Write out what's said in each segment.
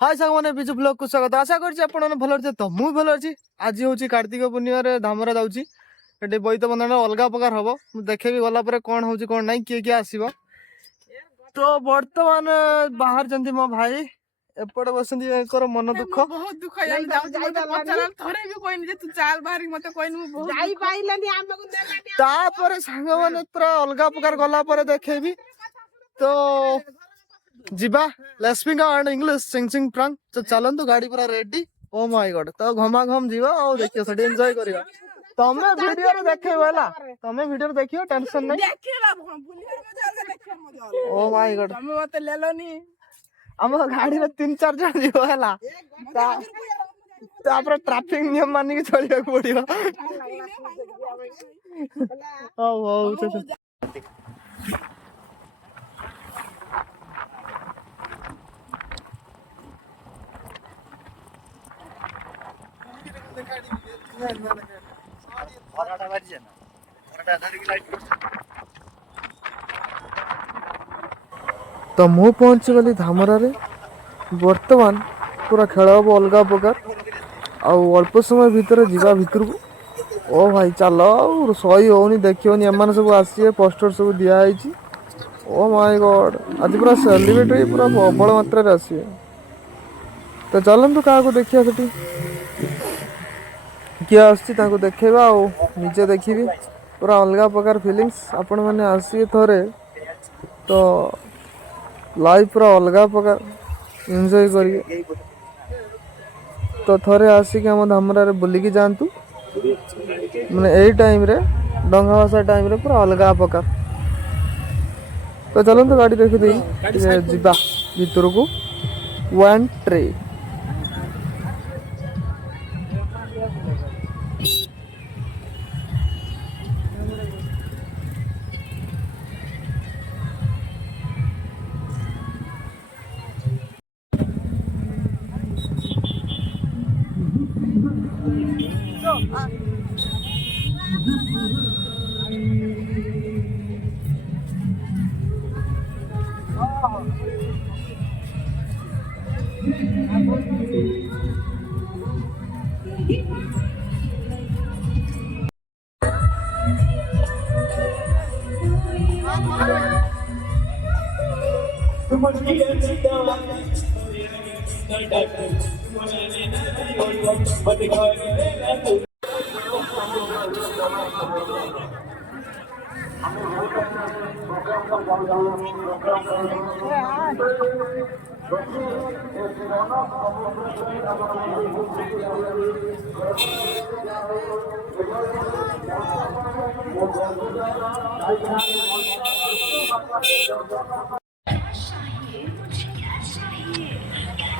हाय सांग मैंने विजु ब्लॉग को स्वागत आशा कर भल अच्छे तो मुझे भल अच्छी आज हूँ कार्तिक पूर्णिमा धामरा जाऊँगी ये बोईत बंधन अलग प्रकार हम मुझे देखेबी गला कौन हूँ कौन ना किए किए आसब तो बर्तमान बाहर जमी मो भाई एपटे बस मन दुख बहुत दुख सांग मैंने पूरा अलग प्रकार गला देखेबी तो जीवा लेट्स एंड इंग्लिश सिंग प्रांग तो चलतु गाड़ी पूरा रेडी ओ माय गॉड तो घमा घम जीवा और देखियो सेठी एंजॉय करिया तमे वीडियो रे देखियो होला तमे वीडियो रे देखियो टेंशन नहीं ओ माय गॉड तमे मते लेलोनी हम गाड़ी रे 3-4 जन जीवा होला तापर ट्रैफिक नियम मानि के चलिया पड़ियो ओ चल तो मु पहुंची गली धामरा रे वर्तमान पूरा खेल हम अलग प्रकार अल्प समय भितर जीवा भितर को ओ भाई चल सही होनी देखियोनी एम सब आसी पोस्टर सब दिखाई ओ माय गॉड आज पूरा सेलिब्रिटी पूरा प्रबल मात्रा आसी तो चलतु क्या देखिए सेठी किए आसता देखेबा निजे देखी पूरा अलग प्रकार फिलिंग्स आपण मैंने आसी थरे तो लाइफ पूरा अलग प्रकार एंजॉय करिए तो थरे आसिक आम धामरा रे बुलिकी जातु मैंने यही टाइम रे डंगा भाषा टाइम रे पूरा अलग प्रकार तो चलते गाड़ी देखी जीवा भीतर को वन ट्रे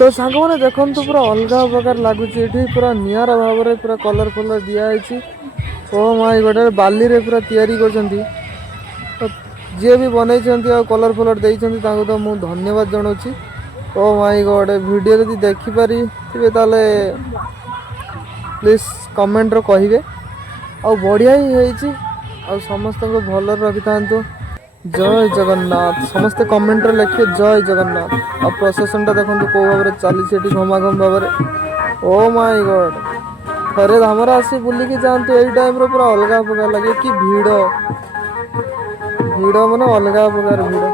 तो सांग मैंने देखु पूरा अलग प्रकार लगुच पूरा निआरा भाव में पूरा कलर फलर दिखाई ओ माय गॉड बाली रे पूरा तैयारी कर जी भी बनई कलर फलर देते तो मुझे धन्यवाद जनाऊँ ओ माय गॉड वीडियो यदि देखिपारी ताले प्लीज कमेंट रो कहिबे आ बढ़िया ही है आ समस्त को भल रखि था जय जगन्नाथ समस्ते कमेंट रे लिखे जय जगन्नाथ आ प्रोसेसन टा देखो कौ भाव में चली घमाघम भाव में ओ माय गॉड थे धामरा आसी बुलिकी जातु यही टाइम रे पूरा अलग प्रकार लगे कि भीड़ भीड़ माने अलग प्रकार भीड़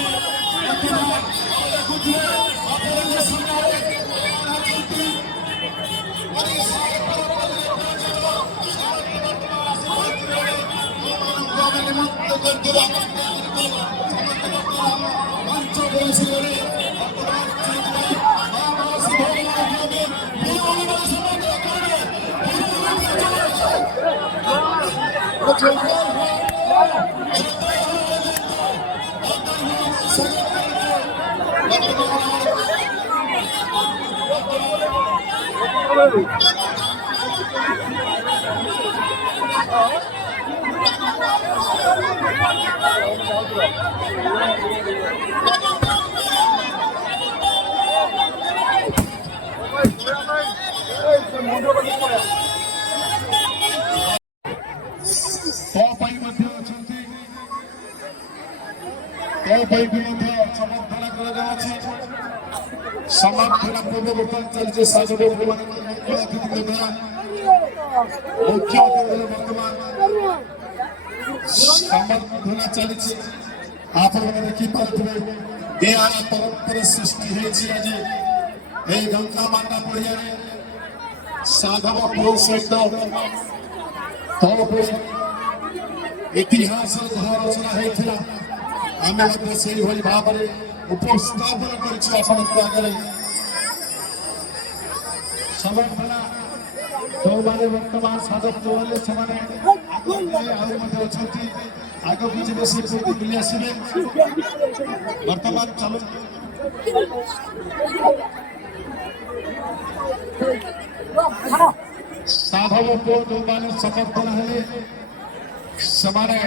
समर्थन समर्थन पूर्ववर्तन चलছে साधु मुख्य वर्तमान समर्थन चलছে आपण देखि पारे देहार परंपरा सृष्टि आज ए गंगा माता पड़िया साधव पुर सहित तौर इतिहास जहाँ रचना होता आम से भाव में उपस्थापन कर समर्थन जो मैंने वर्तमान साधक से आग को जब से बुले आसवे वर्तमान चलो साधव को जो मैंने समर्थन है समाने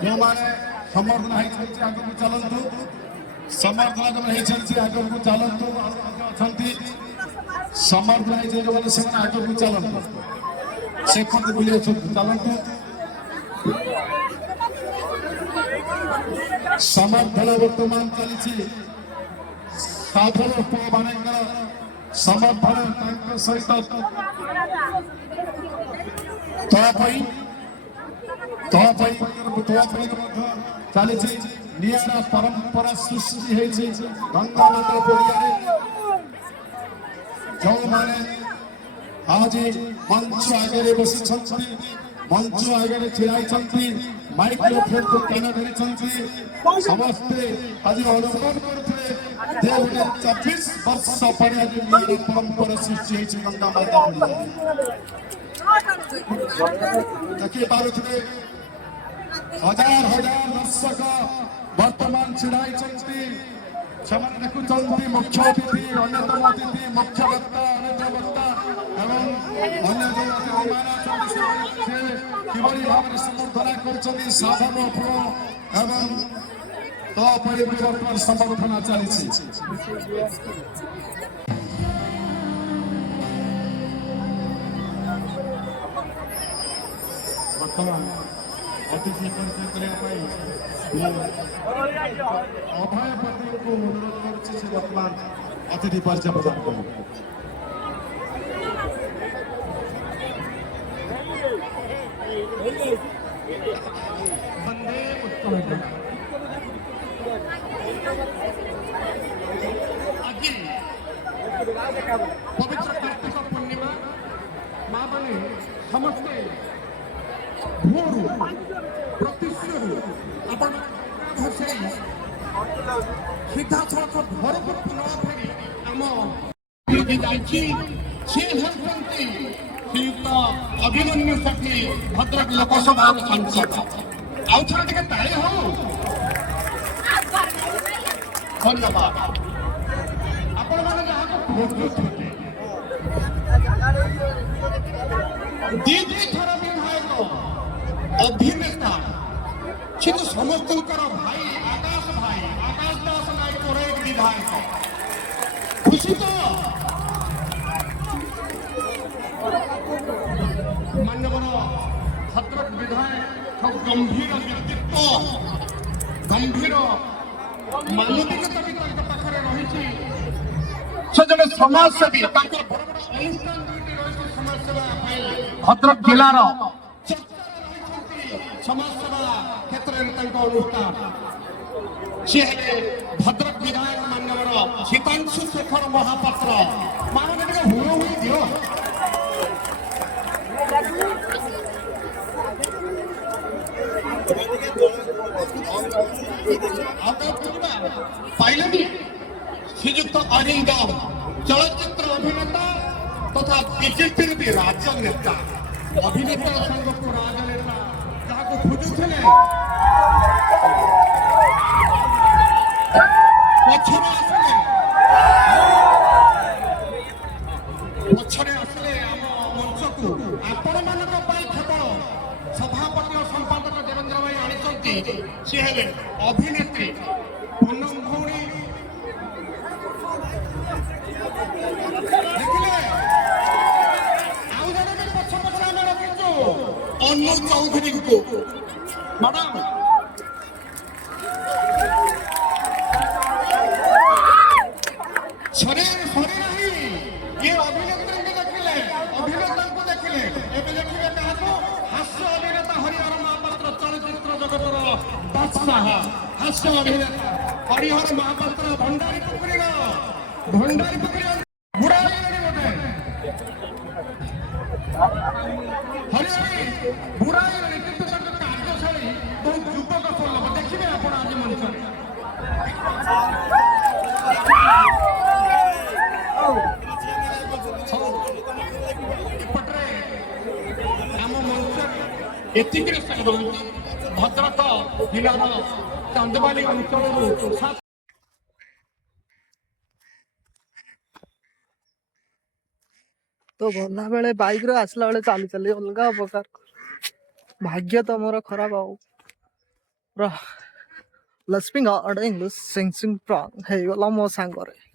जो माने समर्थन आगे को चलतु समर्थन आगे को चलतु समर्थन से आगे को चलतु से बुले चलतु समर्थन वर्तमान चली साधु पुओ मान समर्थन सहित चली निरा परंपरा सृष्टि गंगा माता पड़िया जो मैंने आज मंच आगे बस मंच आगे छिड़ाई माइक्रोफोन को कान धरी समस्ते आज अनुरोध करते 24 वर्ष पर आज परंपरा सृष्टि गंगा माता देखी पारे हजार हजार दर्शक वर्तमान छिड़ाई देखुं मुख्य अतिथि अन्यतम अतिथि मुख्य वक्ता अन्य वक्ता एवं अन्य जो अतिथि मान किभली भाव समर्थन कर साधव पुओ एवं तपरी वर्तमान समर्थन चली वर्तमान अतिथि परिचय अभय पटेल को अनुरोध कर वर्तमान अतिथि परिचय प्रदान कर पवित्र कार्तिक पूर्णिमा माँ मैंने समस्ते भोरू प्रतिश्रु सीधा सड़क घर को पुनः फेरी आम श्रीयुक्त अभिमन्यु सेठी भद्रक लोकसभा सांसद आउ थे ताली हो धन्यवाद आपण मैंने दी थर विधायक अभिनेता से तो समस्त भाई आकाश दास नायक और एक विधायक खुशी तो मान्यवर भद्रक विधायक गंभीर व्यक्तित्व गंभीर मानविकता भी पाखे रही से जड़े समाजसेवी तांकर बड़ बड़ अनुष्ठान दुईटी रही समाजसेवा भद्रक जिलार समाजसेवा क्षेत्र में अनुष्ठान सी भद्रक विधायक मान्यवर शीतांशु शेखर महापात्र माननीय हुए हुई दियो पाइले श्रीजुक्त अरिंदम चलचित्र अभिनेता तथा बीजेपी भी राज्य नेता अभिनेता संघ को राजनेता जहाँ खोजुले पछरे आसले आम मंच को आपण मान केवल सभापति और संपादक देवेंद्र भाई आनी सी हेले अभिनेत्री पूनम भौणी देखिले पछ पछ आम रखीचु अनु चौधरी को मैडम शरीर नहीं ये अभिनेत्री को देखिले अभिनेता को देखिले एबे देखिले काहको हास्य अभिनेता हरिहर महापात्र चलचित्र जगतर बादशाह हास्य अभिनेता हरिहर महापात्र भंडारी पुखरी बुढ़ा बोधे हरिहरी बुढ़ा किंतु कार्यशैली बहुत युवक सुलभ देखिए आप आज मंच एतिक भद्रक जिलार चांदबाली अंचल तो गला बेले बाइक रे आसला बेले चाली चाली अलग प्रकार भाग्य तो मोर खराब आउ लक्ष्मी इंग्लिश सिंग सिंग प्रांग हे गला मो सांगरे